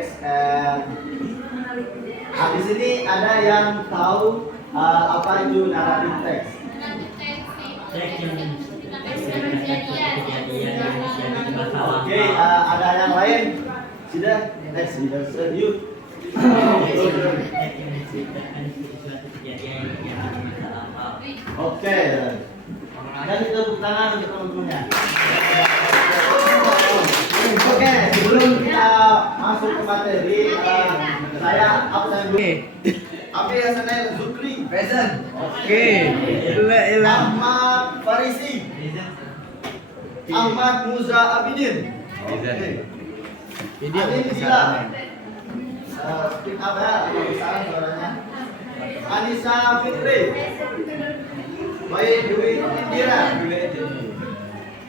text and di sini ada yang tahu apa itu narrative text? Teks yang menceritakan kejadian yang terjadi di masa lalu. Oke, ada yang lain? Sudah? Next, sudah. Yuk. Teks yang menceritakan suatu kejadian yang terjadi di masa lalu. Oke. Dan tepuk tangan untuk teman-temannya. Oke, sebelum kita masuk ke materi, saya absen dulu. Apa yang saya Zukri? Present. Oke. Ahmad Farisi. Ahmad Muza Abidin. Oke. Video bisa. Speak up ya, kalau bisa suaranya. Anissa Fitri. Baik Dewi Indira.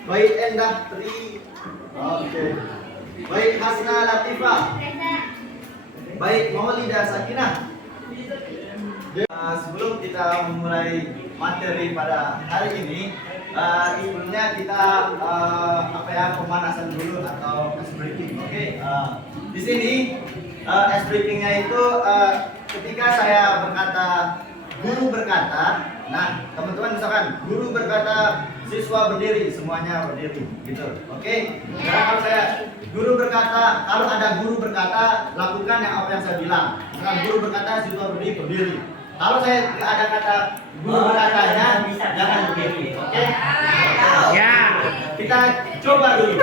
Baik Endah Tri. Oke. Baik Hasna Latifah. Baik Maulida Sakinah. Sebelum kita memulai materi pada hari ini, sebelumnya kita pemanasan dulu atau ice breaking. Oke. Di sini ice breakingnya itu ketika saya berkata, guru berkata, nah teman-teman misalkan guru berkata, siswa berdiri, semuanya berdiri, gitu. Oke. Karena kalau saya guru berkata, kalau ada guru berkata, lakukan yang apa yang saya bilang. Misalkan guru berkata, siswa berdiri, berdiri. Kalau saya ada kata guru berkatanya, jangan berdiri. Oke? Ya. Kita coba dulu.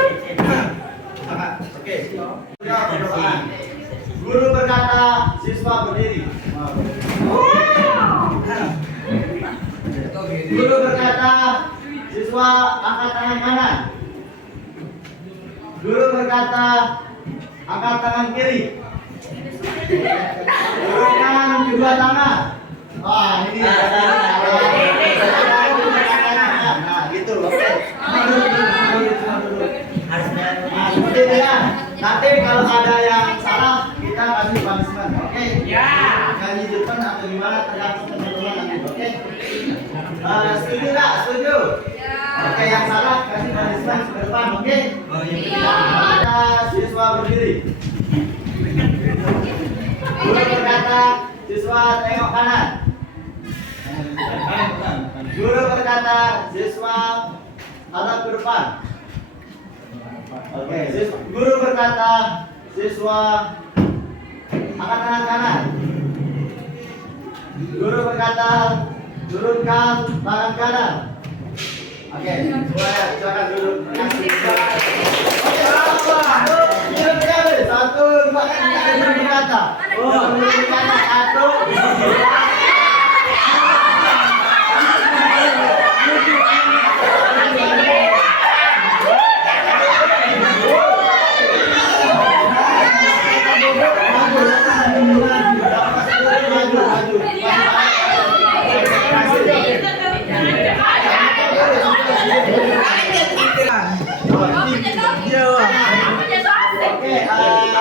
Oke. Guru berkata, siswa berdiri. Guru berkata, siswa angkat tangan kanan. Guru berkata, angkat tangan kiri. Turunkan kedua tangan. Wah, ini nah, gitu. Oke. Seperti itu ya. Nanti kalau ada yang salah, kita kasih punishment. Oke? Ya. Ganti depan atau gimana tergantung teman-teman nanti. Oke? Setuju nggak? Setuju? Oke, yang salah kasih punishment ke depan. Oke? Ada siswa berdiri. Guru berkata, siswa tengok kanan. Guru berkata, siswa hadap ke depan. Oke, guru berkata, siswa angkat tangan kanan. Guru berkata, turunkan tangan kanan. Oke, semuanya silakan duduk. Satu, dua, guru berkata. Guru berkata, satu.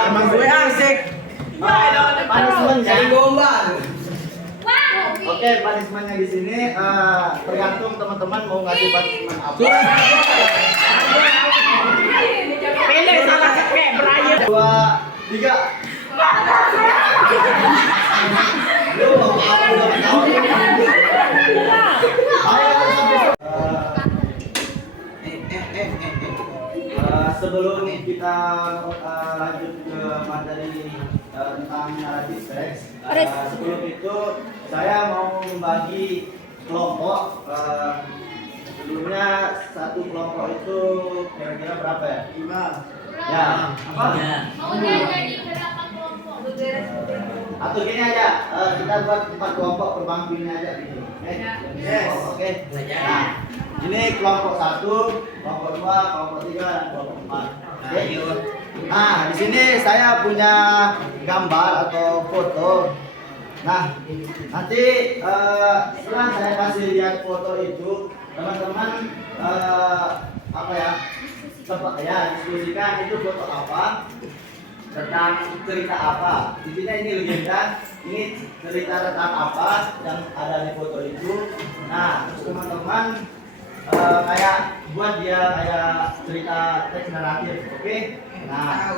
Emang gue asik. Punishment jadi gombal. Oke, punishmentnya di sini tergantung teman-teman mau ngasih punishment apa. Pilih salah kayak Brian. 2, 3. Lu mau apa udah tahu? Sebelum kita lanjut ke materi tentang narrative text, sebelum itu saya mau membagi kelompok. Sebelumnya satu kelompok itu kira-kira berapa ya? 5. Ya, apa? Mau jadi berapa kelompok? Atau gini aja, kita buat 4 kelompok per bangku ini aja gitu. Yes. Oke. Nah, ini kelompok 1, kelompok 2, kelompok 3, dan kelompok 4. Oke. Nah, di sini saya punya gambar atau foto. Nah, nanti setelah saya kasih lihat foto itu, teman-teman diskusikan itu foto apa, tentang cerita apa. Intinya ini legenda, ini cerita tentang apa yang ada di foto itu. Nah, terus teman-teman kayak buat dia kayak cerita teks naratif, oke? Nah,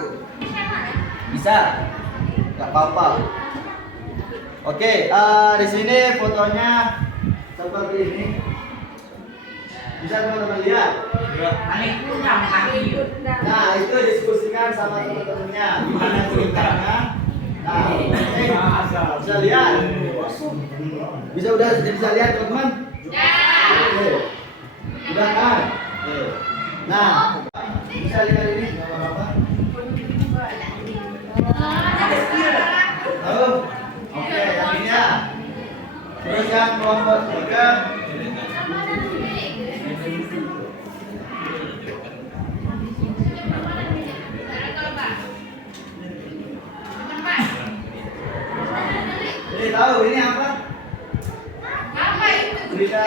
Bisa? Gak apa-apa. Oke, di sini fotonya seperti ini. Bisa teman-teman lihat? Paling kurang kaki. Nah, itu diskusikan sama teman-temannya. Gimana ceritanya? Nah, bisa lihat? Udah bisa lihat teman-teman? Oke. Udah kan? Oke. Nah, bisa lihat ini gambar apa? Tahu? Oke, yang ini ya. Terus yang kelompok 3. Ini tahu ini apa? Berita.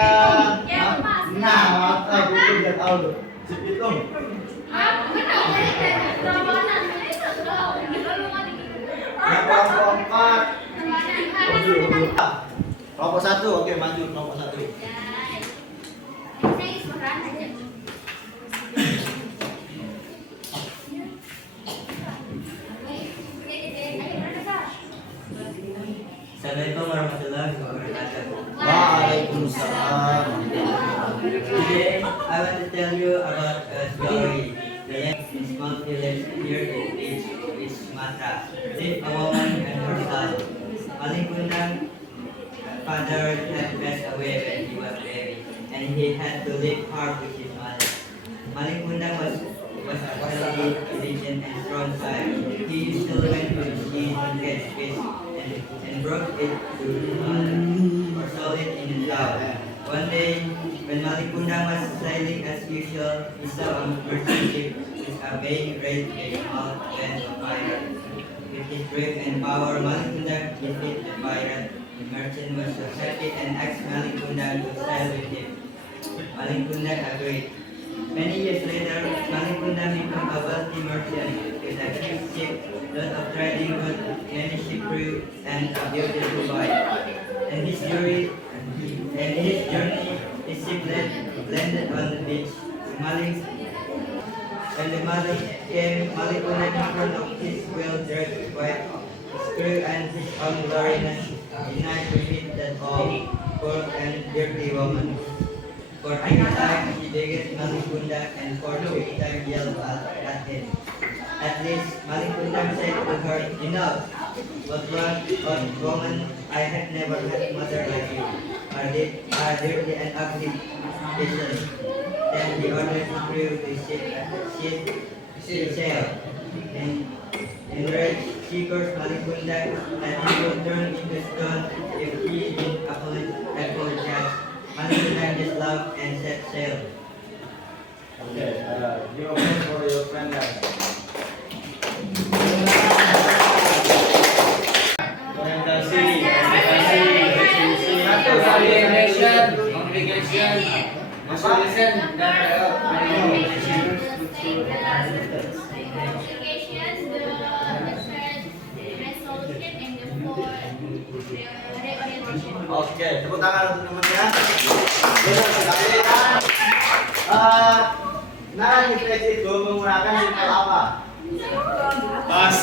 Nah, waktu itu dia tahu loh. Si Pitung. Yang kelompok 4. Kelompok 1, oke maju kelompok 1. Assalamualaikum warahmatullahi wabarakatuh. Waalaikumsalam. Today, I want to tell you about a story. The land in small village near the beach is Sumatra. Lived a woman and her son. Maling Kundang father had passed away when he was baby, and he had to live hard with his mother. Maling Kundang was a healthy, diligent, and strong child. He usually went to the sea and catch fish and brought it to his mother or sold it in the town. One day, when Maling Kundang was sailing as usual, he saw a merchant ship with a being raised a small band of pirates. With his strength and power, Maling Kundang defeated the pirate. The merchant was so happy and asked Maling Kundang to sail with him. Maling Kundang agreed. Many years later, Maling Kundang became a wealthy merchant with a huge ship, lot of trading goods, many ship crew, and a beautiful wife. And his journey, his ship landed on the beach. When the Maling came, Maling Kundang in front of his well-dressed wife, his crew, and his own gloriness, denied to meet that poor and dirty woman. For 3 times she begged Maling Kundang, and for 3 times yelled at him. At least Maling Kundang said to her, "Enough! What woman, I have never had a mother like you. Are dirty and ugly fishes." Then he ordered his crew to sail. Enraged, she cursed Maling Kundang that he would turn into stone if he didn't apologize. Maling Kundang just laughed and set sail. Okay, give a hand for your friend guys. Satu, saling congregation, resolution, dan Oke, tepuk tangan untuk teman-teman. Benar sekali kan? Naratif teks itu menggunakan simpel apa? Pas.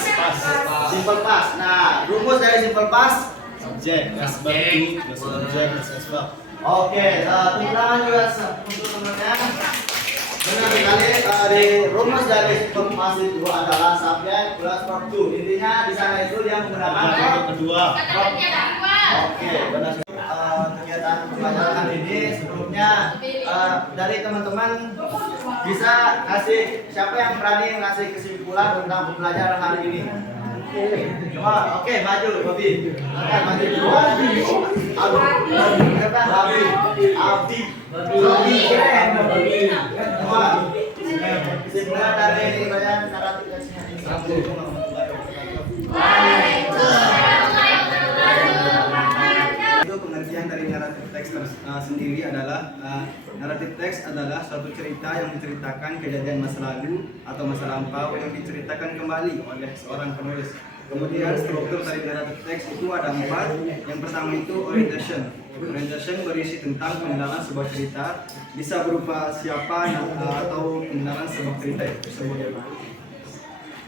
Simpel pas. Nah, rumus dari simpel pas. Subject, as verb to, plus object, plus as verb. Oke, tepuk tangan juga untuk teman-teman. Benar sekali. Di rumus dari simpel pas itu adalah subjek plus verb to. Intinya di sana itu dia menggunakan verb Kedua. Oke, benar sekali. Kegiatan pembelajaran ini sebelumnya dari teman-teman bisa kasih siapa yang berani ngasih kesimpulan tentang pembelajaran hari ini. Coba, oke, maju, Bobby. Oke, maju. Abi. Coba, kesimpulan dari pembelajaran naratif teksnya ini. Itu pengertian dari naratif teks sendiri adalah naratif teks adalah suatu cerita yang menceritakan kejadian masa lalu atau masa lampau yang diceritakan kembali oleh seorang penulis. Kemudian struktur dari naratif teks itu ada 4. Yang pertama itu orientation. Orientation berisi tentang pengenalan sebuah cerita, bisa berupa siapa atau pengenalan sebuah cerita tersebut.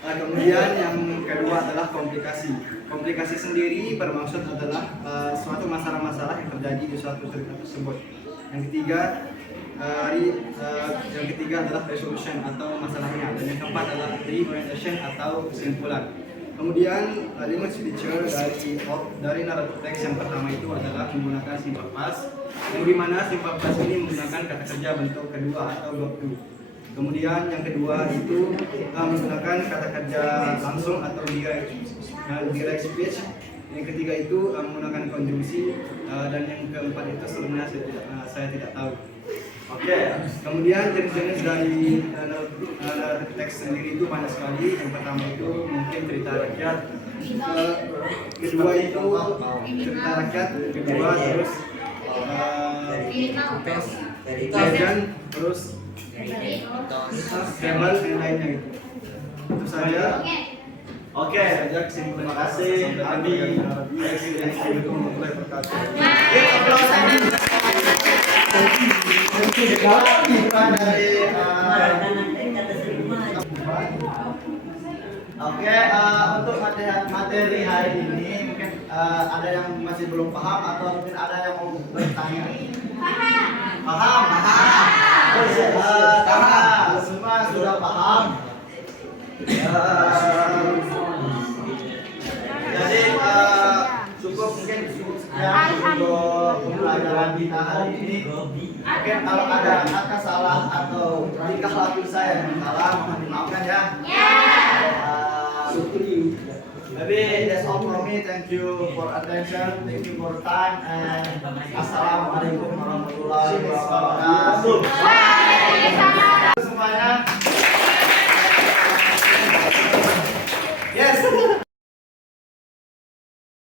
Kemudian yang kedua adalah komplikasi. Komplikasi sendiri bermaksud adalah suatu masalah-masalah yang terjadi di suatu cerita tersebut. Yang ketiga adalah resolution atau masalahnya, dan yang keempat adalah reorientation atau kesimpulan. Kemudian language feature dari naratif teks yang pertama itu adalah menggunakan simple past, yang dimana simple past ini menggunakan kata kerja bentuk kedua atau verb to. Kemudian yang kedua itu menggunakan kata kerja langsung atau direct speech. Yang ketiga itu menggunakan konjungsi, dan yang keempat itu sebenarnya saya tidak tahu. Oke, kemudian jenis-jenis dari teks sendiri itu banyak sekali. Yang pertama itu mungkin cerita rakyat, kedua itu cerita rakyat, kedua terus legend, terus fable dan lainnya gitu. Itu saja. Oke, terima kasih Abi. Assalamualaikum warahmatullahi wabarakatuh. Oke, untuk materi hari ini mungkin ada yang masih belum paham atau mungkin ada yang mau bertanya. Paham? Karena semua sudah paham. Jadi cukup sekian untuk pembelajaran kita hari ini. Mungkin kalau ada kata salah atau tingkah laku saya yang salah, mohon dimaafkan ya. Maybe that's all from me. Thank you for attention. Thank you for time. And assalamualaikum warahmatullahi wabarakatuh. Semuanya.